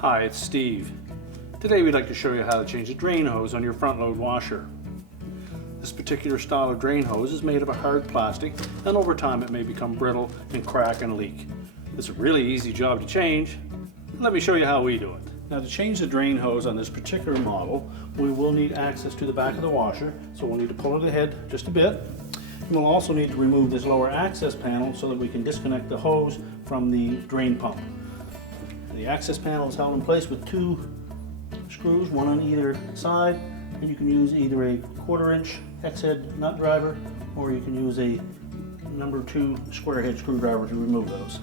Hi, it's Steve. Today we'd like to show you how to change the drain hose on your front load washer. This particular style of drain hose is made of a hard plastic, and over time it may become brittle and crack and leak. It's a really easy job to change. Let me show you how we do it. Now, to change the drain hose on this particular model, we will need access to the back of the washer, so we'll need to pull it ahead just a bit. And we'll also need to remove this lower access panel so that we can disconnect the hose from the drain pump. The access panel is held in place with two screws, one on either side, and you can use either a 1/4 inch hex head nut driver, or you can use a number 2 square head screwdriver to remove those.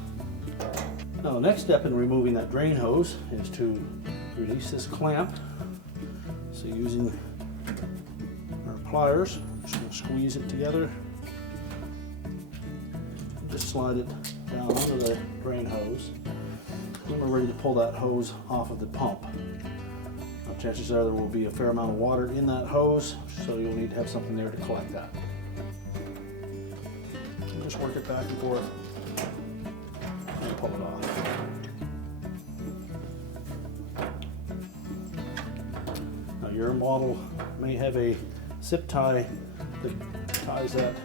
Now, the next step in removing that drain hose is to release this clamp. So using our pliers, just going to squeeze it together. Just slide it down onto the drain hose. Then we're ready to pull that hose off of the pump. Now, chances are there will be a fair amount of water in that hose, so you'll need to have something there to collect that. And just work it back and forth and pull it off. Now, your model may have a zip tie that ties that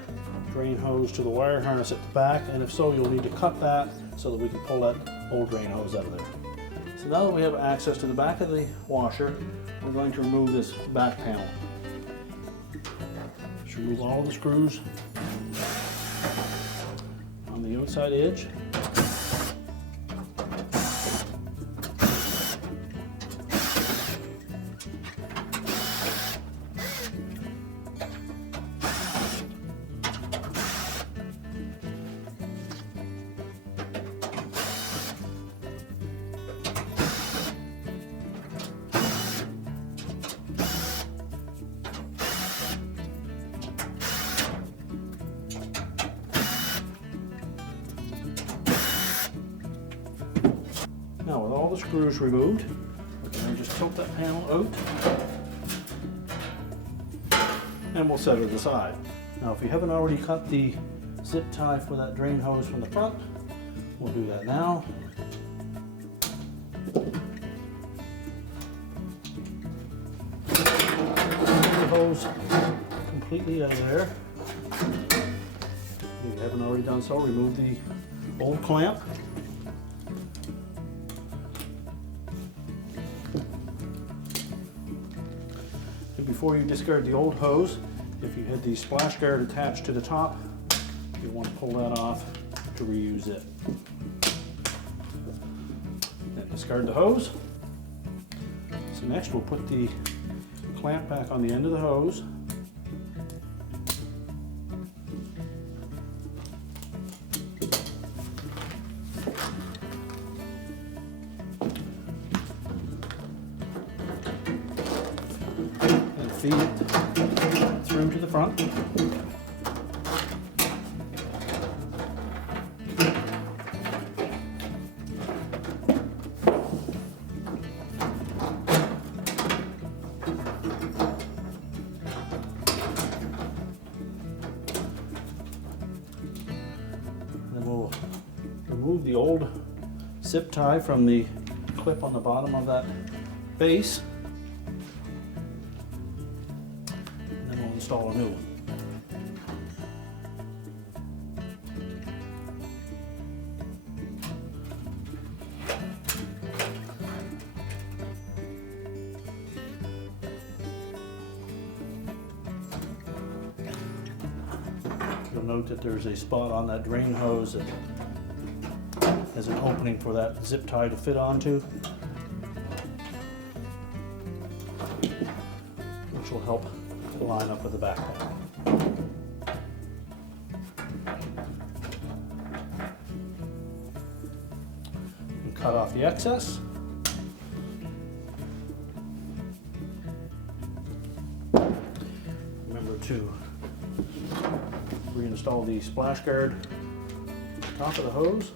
drain hose to the wire harness at the back, and if so, you'll need to cut that so that we can pull that old drain hose out of there. So now that we have access to the back of the washer, we're going to remove this back panel. Just remove all of the screws on the outside edge. Now, with all the screws removed, we're going to just tilt that panel out and we'll set it aside. Now, if you haven't already cut the zip tie for that drain hose from the front, we'll do that now. Take the hose completely out of there. If you haven't already done so, remove the old clamp. Before you discard the old hose, if you had the splash guard attached to the top, you want to pull that off to reuse it. Then discard the hose. So next we'll put the clamp back on the end of the hose. Feed it through to the front. Then we'll remove the old zip tie from the clip on the bottom of that base. Install a new one. You'll note that there's a spot on that drain hose that has an opening for that zip tie to fit onto, which will help to line up with the back panel. And cut off the excess. Remember to reinstall the splash guard on top of the hose.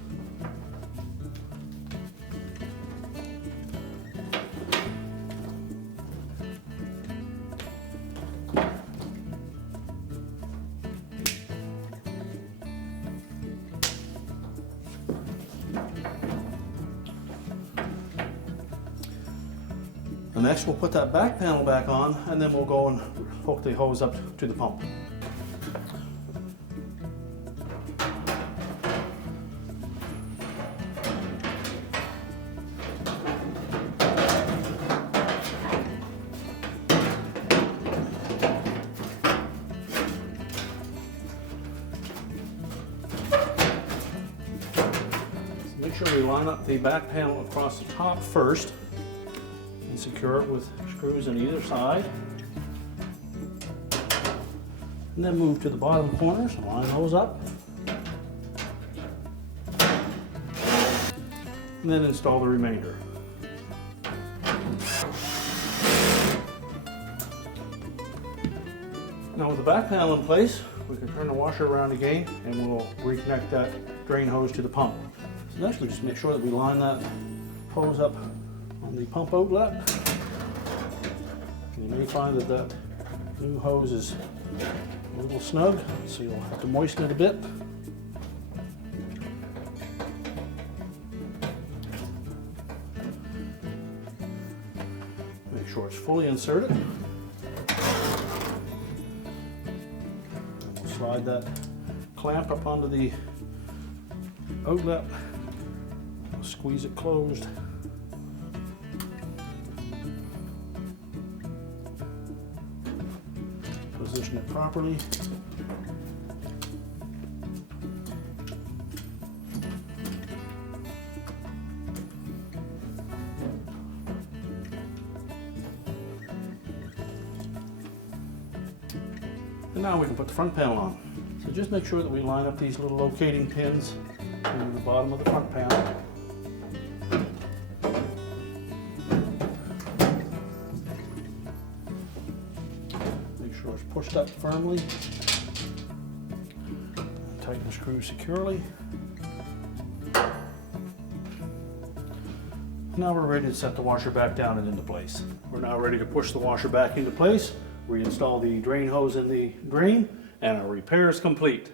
And next we'll put that back panel back on, and then we'll go and hook the hose up to the pump. Make sure we line up the back panel across the top first and secure it with screws on either side. And then move to the bottom corners and line those up. And then install the remainder. Now with the back panel in place, we can turn the washer around again and we'll reconnect that drain hose to the pump. So next we just make sure that we line that hose up on the pump outlet. You may find that that new hose is a little snug, so you'll have to moisten it a bit. Make sure it's fully inserted. We'll slide that clamp up onto the outlet. Squeeze it closed. Position it properly. And now we can put the front panel on. So just make sure that we line up these little locating pins in the bottom of the front panel. Sure it's pushed up firmly. Tighten the screw securely. Now we're ready to set the washer back down and into place. We're now ready to push the washer back into place, reinstall the drain hose in the drain, and our repair is complete.